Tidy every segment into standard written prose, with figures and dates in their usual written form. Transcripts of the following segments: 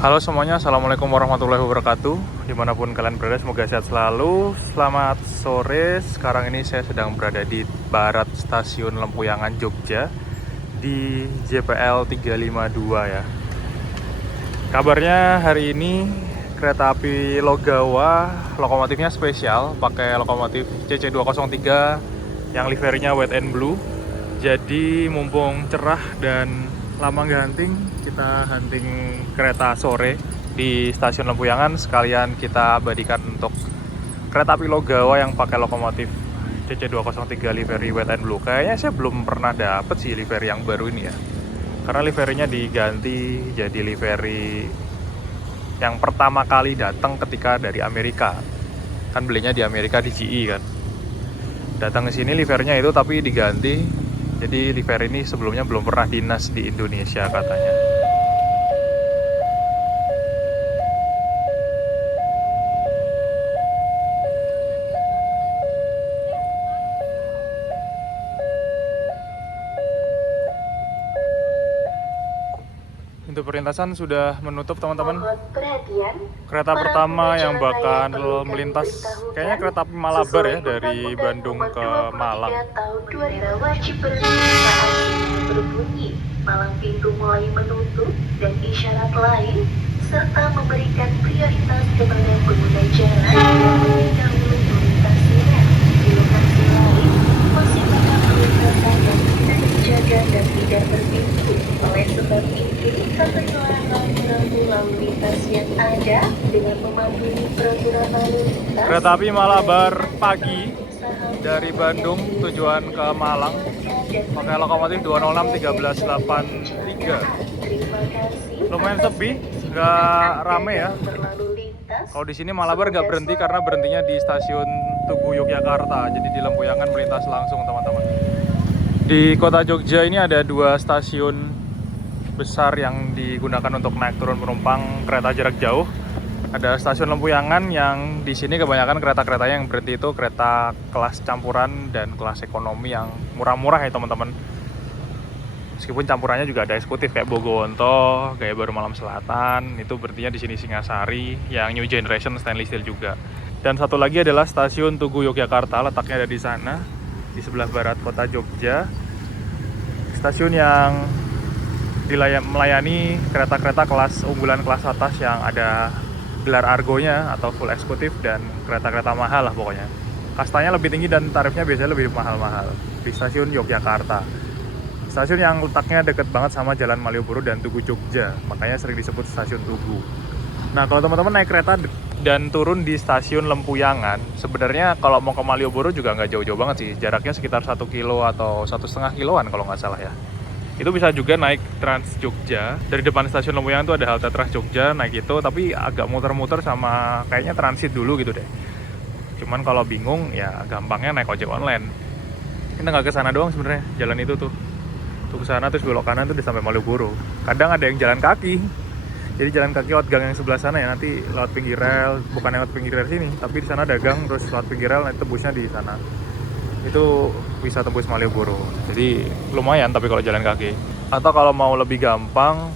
Halo semuanya, Assalamualaikum warahmatullahi wabarakatuh. Dimanapun kalian berada, semoga sehat selalu. Selamat sore, sekarang ini saya sedang berada di Barat Stasiun Lempuyangan, Jogja, di JPL 352 ya. Kabarnya hari ini kereta api Logawa, lokomotifnya spesial, pakai lokomotif CC203 yang liverinya white and blue. Jadi mumpung cerah dan lama nggak hunting, kita hunting kereta sore di stasiun Lempuyangan. Sekalian kita abadikan untuk kereta api Logawa yang pakai lokomotif CC203 livery white and blue. Kayaknya saya belum pernah dapet sih livery yang baru ini ya, karena liverinya diganti jadi livery yang pertama kali datang ketika dari Amerika. Kan belinya di Amerika di GE kan. Datang ke sini liverinya itu tapi diganti. Jadi livery ini sebelumnya belum pernah dinas di Indonesia katanya. Untuk perlintasan sudah menutup teman-teman. Kereta pertama yang bakal melintas kayaknya kereta api Malabar ya, dari Bandung ke Malang. Wajib berhenti saat berbunyi, palang pintu mulai menutup dan isyarat lain, serta memberikan prioritas kepada pengguna jalan yang lebih dahulu melintasinya. Di lokasi lain masih banyak perlintasan yang tidak dijaga dan tidak berpintu. Oleh sebab itu, kepatuhan rambu lalu lintas yang ada dengan mematuhi peraturan lalu lintas. Kereta api Malabar pagi dari Bandung tujuan ke Malang pakai lokomotif 206 1383. Lumayan sepi, nggak rame ya. Kalau di sini Malabar nggak berhenti karena berhentinya di stasiun Tugu Yogyakarta. Jadi di Lempuyangan melintas langsung teman-teman. Di kota Jogja ini ada dua stasiun besar yang digunakan untuk naik turun penumpang kereta jarak jauh. Ada stasiun Lempuyangan yang di sini kebanyakan kereta-keretanya yang berhenti itu kereta kelas campuran dan kelas ekonomi yang murah-murah ya teman-teman. Meskipun campurannya juga ada eksekutif kayak Bogowonto, kayak Baru Malam Selatan, itu berhentinya di sini Singasari, yang New Generation stainless steel juga. Dan satu lagi adalah stasiun Tugu Yogyakarta, letaknya ada di sana, di sebelah barat kota Jogja. Stasiun yang melayani kereta-kereta kelas unggulan kelas atas yang ada gelar argonya atau full eksekutif dan kereta-kereta mahal lah pokoknya. Kastanya lebih tinggi dan tarifnya biasanya lebih mahal-mahal di stasiun Yogyakarta. Stasiun yang letaknya deket banget sama Jalan Malioboro dan Tugu Jogja, makanya sering disebut stasiun Tugu. Nah kalau teman-teman naik kereta dan turun di stasiun Lempuyangan, sebenarnya kalau mau ke Malioboro juga nggak jauh-jauh banget sih, jaraknya sekitar 1 kilo atau 1,5 kiloan kalau nggak salah ya. Itu bisa juga naik Trans Jogja. Dari depan stasiun Lempuyangan tuh ada halte Trans Jogja, naik itu tapi agak muter-muter sama kayaknya transit dulu gitu deh. Cuman kalau bingung ya gampangnya naik ojek online. Kita nggak ke sana doang sebenarnya, jalan itu tuh. Tuh ke sana terus belok kanan tuh udah sampai Malioboro. Kadang ada yang jalan kaki. Jadi jalan kaki lewat gang yang sebelah sana ya, nanti lewat pinggir rel, bukan lewat pinggir rel sini, tapi di sana ada gang terus lewat pinggir rel, nanti tembusnya di sana. Itu bisa tembus Malioboro, jadi lumayan tapi kalau jalan kaki. Atau kalau mau lebih gampang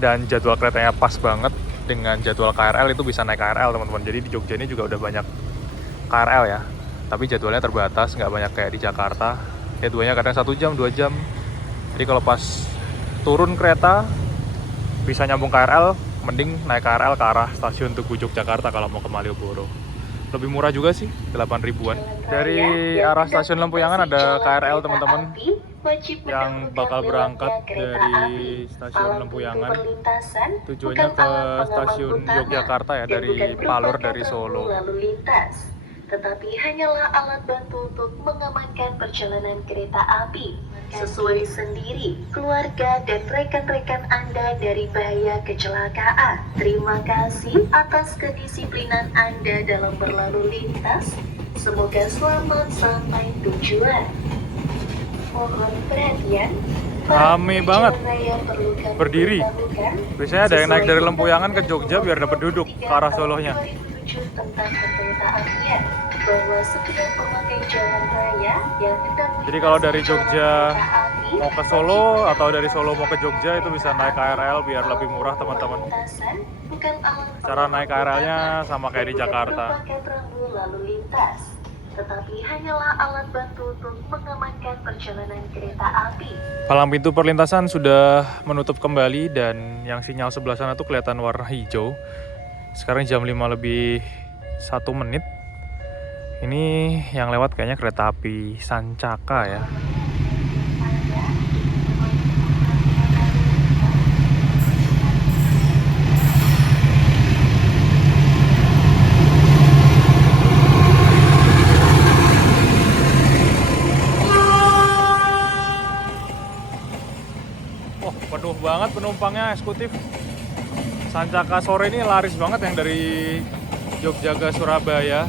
dan jadwal keretanya pas banget dengan jadwal KRL, itu bisa naik KRL teman-teman. Jadi di Jogja ini juga udah banyak KRL ya, tapi jadwalnya terbatas, nggak banyak kayak di Jakarta. Jadwalnya kadang 1 jam, 2 jam. Jadi kalau pas turun kereta bisa nyambung KRL, mending naik KRL ke arah stasiun Tugu Yogyakarta kalau mau ke Malioboro. Lebih murah juga sih, 8 ribuan. Dari arah stasiun Lempuyangan ada KRL teman-teman yang bakal berangkat dari stasiun Lempuyangan tujuannya ke stasiun Yogyakarta ya, dari Palur dari Solo. Tetapi hanyalah alat bantu untuk mengamankan perjalanan kereta api. Sesuai sendiri keluarga dan rekan-rekan Anda dari bahaya kecelakaan. Terima kasih atas kedisiplinan Anda dalam berlalu lintas. Semoga selamat sampai tujuan. Mohon perhatian. Rame banget, berdiri. Biasanya ada yang naik dari Lempuyangan ke Jogja biar dapat duduk ke arah Solonya. Tentang perkeretaannya, bahwa setiap pemakai jalan raya yang hendak Jadi kalau dari Jogja mau ke Solo atau dari Solo mau ke Jogja itu bisa naik KRL biar lebih murah teman-teman. Cara naik KRL-nya sama kayak di Jakarta. Lalu lintas, tetapi hanyalah alat bantu untuk mengamankan perjalanan kereta api. Palang pintu perlintasan sudah menutup kembali dan yang sinyal sebelah sana tuh kelihatan warna hijau. Sekarang jam 5 lebih 1 menit. Ini yang lewat kayaknya kereta api Sancaka ya. Oh, penuh banget penumpangnya eksekutif. Sancaka sore ini laris banget yang dari Jogja ke Surabaya.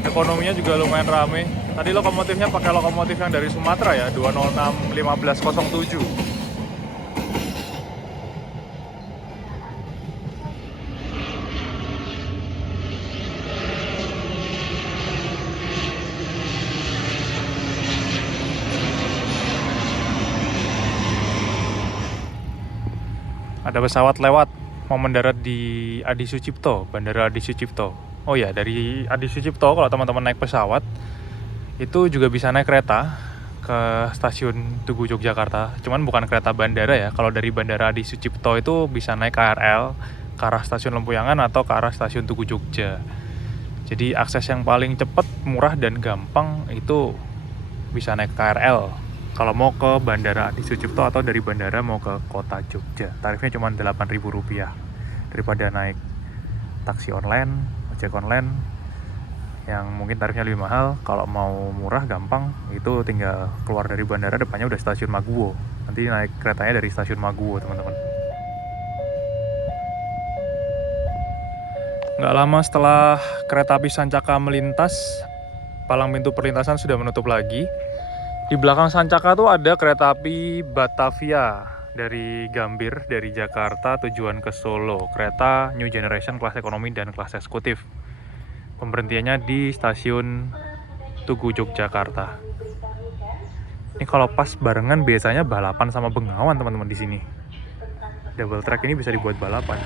Ekonominya juga lumayan rame. Tadi lokomotifnya pakai lokomotif yang dari Sumatera ya, 206 1507. Ada pesawat lewat mau mendarat di Adi Sucipto, Bandara Adi Sucipto. Oh ya, dari Adi Sucipto kalau teman-teman naik pesawat itu juga bisa naik kereta ke stasiun Tugu Yogyakarta. Cuman bukan kereta bandara ya. Kalau dari Bandara Adi Sucipto itu bisa naik KRL ke arah stasiun Lempuyangan atau ke arah stasiun Tugu Jogja. Jadi akses yang paling cepat, murah dan gampang itu bisa naik KRL. Kalau mau ke Bandara Adi Sucipto atau dari bandara mau ke kota Jogja, tarifnya cuma Rp8.000 daripada naik taksi online, ojek online yang mungkin tarifnya lebih mahal. Kalau mau murah gampang itu tinggal keluar dari bandara, depannya udah stasiun Maguwo. Nanti naik keretanya dari stasiun Maguwo teman-teman. Nggak lama setelah kereta api Sancaka melintas, palang pintu perlintasan sudah menutup lagi. Di belakang Sancaka tuh ada kereta api Batavia dari Gambir, dari Jakarta tujuan ke Solo. Kereta New Generation kelas ekonomi dan kelas eksekutif. Pemberhentiannya di stasiun Tugu Yogyakarta. Ini kalau pas barengan biasanya balapan sama Bengawan teman-teman di sini. Double track ini bisa dibuat balapan.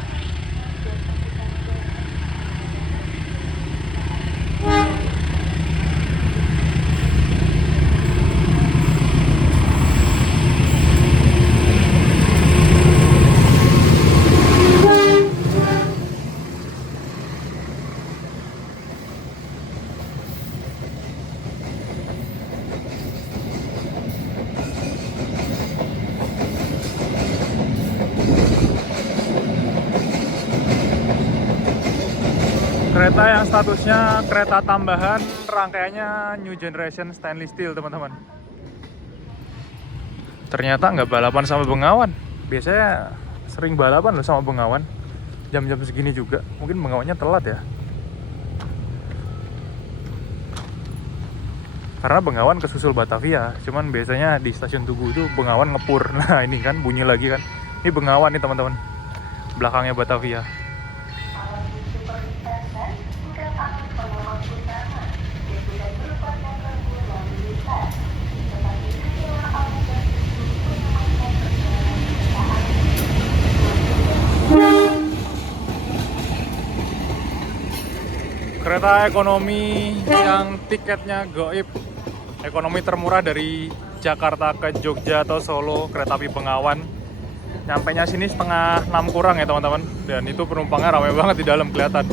Kereta yang statusnya kereta tambahan, rangkaiannya New Generation Stainless Steel teman-teman. Ternyata nggak balapan sama Bengawan. Biasanya sering balapan loh sama Bengawan. Jam-jam segini juga. Mungkin Bengawannya telat ya. Karena Bengawan kesusul Batavia. Cuman biasanya di stasiun Tugu itu Bengawan ngepur. Nah ini kan bunyi lagi kan. Ini Bengawan nih teman-teman. Belakangnya Batavia. Kereta ekonomi yang tiketnya goib, ekonomi termurah dari Jakarta ke Jogja atau Solo, kereta api Bengawan. Nyampenya sini setengah 6 kurang ya teman-teman. Dan itu penumpangnya ramai banget di dalam kelihatan.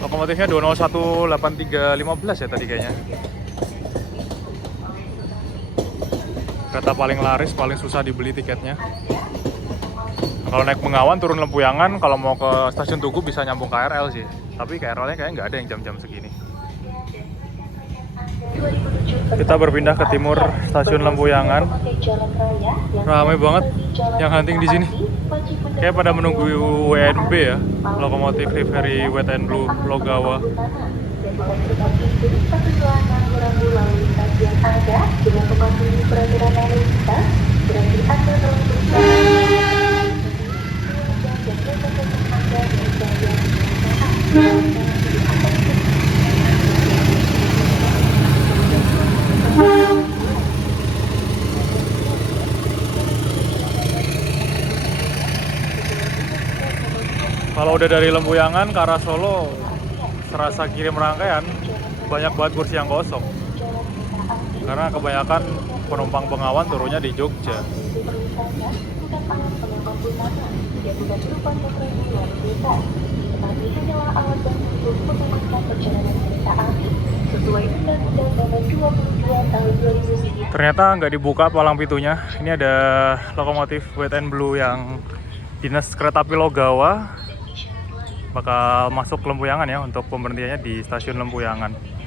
Lokomotifnya 2018315 ya tadi kayaknya. Kereta paling laris, paling susah dibeli tiketnya. Kalau naik Bengawan turun Lempuyangan, kalau mau ke stasiun Tugu bisa nyambung KRL sih. Tapi KRL-nya kayaknya nggak ada yang jam-jam segini. Kita berpindah ke timur stasiun Lempuyangan. Ramai banget yang hunting di sini. Kayak pada menunggu WNB ya, lokomotif Livery Wet and Blue Logawa. Kalau udah dari Lempuyangan ke arah Solo, serasa kirim rangkaian, banyak banget kursi yang kosong. Karena kebanyakan penumpang Bengawan turunnya di Jogja. Ternyata nggak dibuka palang pintunya. Ini ada lokomotif White and Blue yang Dinas Kereta Api Logawa bakal masuk Lempuyangan ya, untuk pemberhentiannya di stasiun Lempuyangan.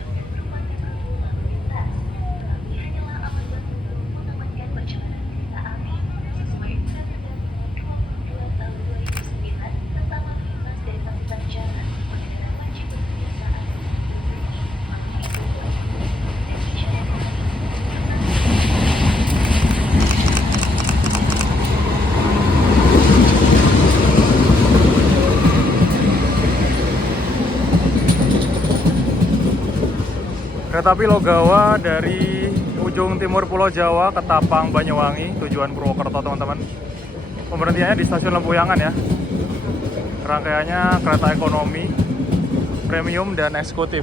Kereta api Logawa dari ujung timur Pulau Jawa ke Tapang, Banyuwangi, tujuan Purwokerto teman-teman. Pemberhentiannya di stasiun Lempuyangan ya. Rangkaiannya kereta ekonomi, premium, dan eksekutif.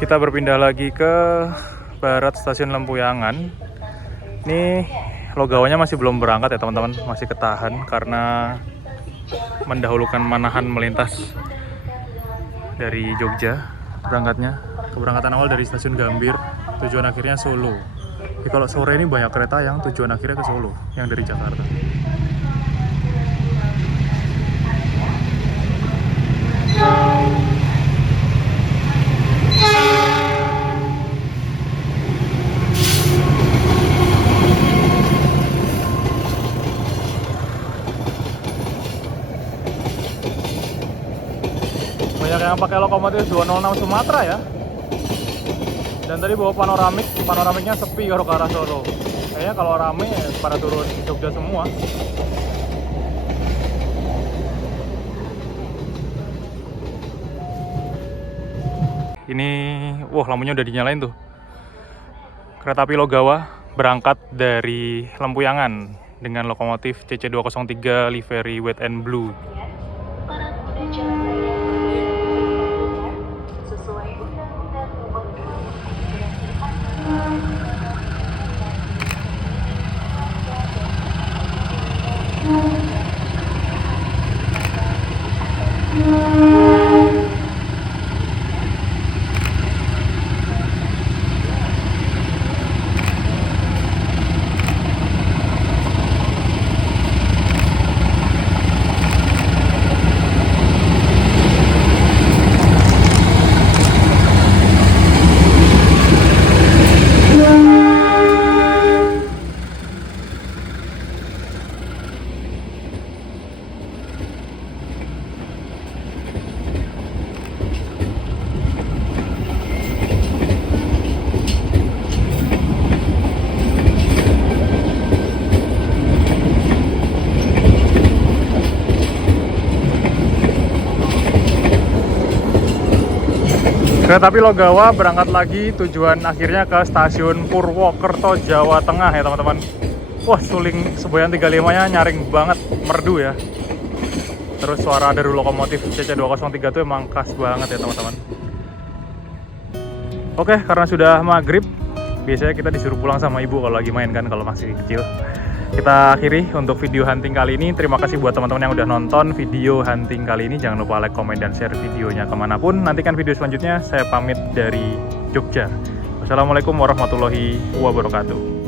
Kita berpindah lagi ke barat stasiun Lempuyangan. Ini Logawanya masih belum berangkat ya teman-teman, masih ketahan karena mendahulukan Manahan melintas dari Jogja berangkatnya. Keberangkatan awal dari stasiun Gambir, tujuan akhirnya Solo. Jadi kalau sore ini banyak kereta yang tujuan akhirnya ke Solo, yang dari Jakarta. Banyak yang pakai lokomotif 206 Sumatera ya. Dan tadi bawa panoramiknya sepi kalau ke arah Solo. Kayaknya kalau rame pada turun Jogja semua. Ini, wah lampunya udah dinyalain tuh. Kereta api Logawa berangkat dari Lempuyangan dengan lokomotif CC203 livery White and Blue. Para pengguna jalan raya diperbolehkan sesuai Undang-Undang Nomor 2 Berarti Kereta api Logawa berangkat lagi, tujuan akhirnya ke stasiun Purwokerto, Jawa Tengah ya teman-teman. Wah, suling Seboyan 35-nya nyaring banget, merdu ya. Terus suara dari lokomotif CC203 itu emang khas banget ya teman-teman. Oke, karena sudah maghrib, biasanya kita disuruh pulang sama ibu kalau lagi main kan, kalau masih kecil. Kita akhiri untuk video hunting kali ini. Terima kasih buat teman-teman yang udah nonton video hunting kali ini. Jangan lupa like, komen, dan share videonya kemanapun. Nantikan video selanjutnya. Saya pamit dari Jogja. Wassalamualaikum warahmatullahi wabarakatuh.